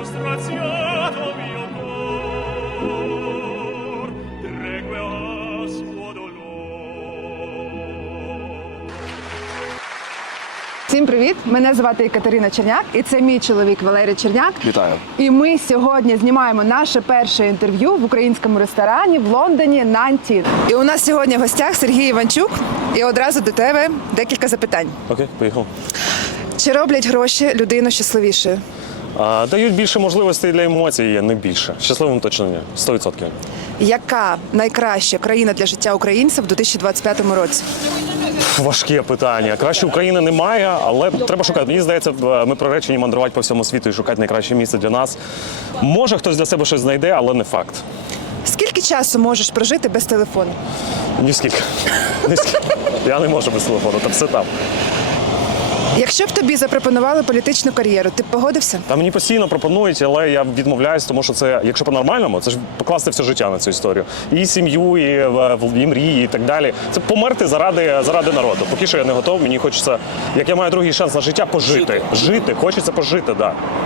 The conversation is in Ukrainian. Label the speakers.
Speaker 1: Всім привіт! Мене звати Катерина Черняк, і це мій чоловік Валерій Черняк.
Speaker 2: Вітаю.
Speaker 1: І ми сьогодні знімаємо наше перше інтерв'ю в українському ресторані в Лондоні Нантін. І у нас сьогодні в гостях Сергій Іванчук. І одразу до тебе декілька запитань.
Speaker 2: Окей, поїхав.
Speaker 1: Чи роблять гроші людину щасливішою?
Speaker 2: Дають більше можливостей для емоцій, не більше. Щасливим точно ні. 100%.
Speaker 1: Яка найкраща країна для життя українців в 2025 році?
Speaker 2: Важке питання. Краще України немає, але треба шукати. Мені здається, ми приречені мандрувати по всьому світу і шукати найкраще місце для нас. Може, хтось для себе щось знайде, але не факт.
Speaker 1: Скільки часу можеш прожити без телефону?
Speaker 2: Ні скільки. Ні скільки. Я не можу без телефону, там все там.
Speaker 1: Якщо б тобі запропонували політичну кар'єру, ти б погодився?
Speaker 2: Та мені постійно пропонують, але я відмовляюсь, тому що це, якщо по-нормальному, це ж покласти все життя на цю історію. І сім'ю, і, е, і мрії, і так далі. Це померти заради, заради народу. Поки що я не готов, мені хочеться, як я маю другий шанс на життя, пожити. Жити, хочеться пожити, так. Да.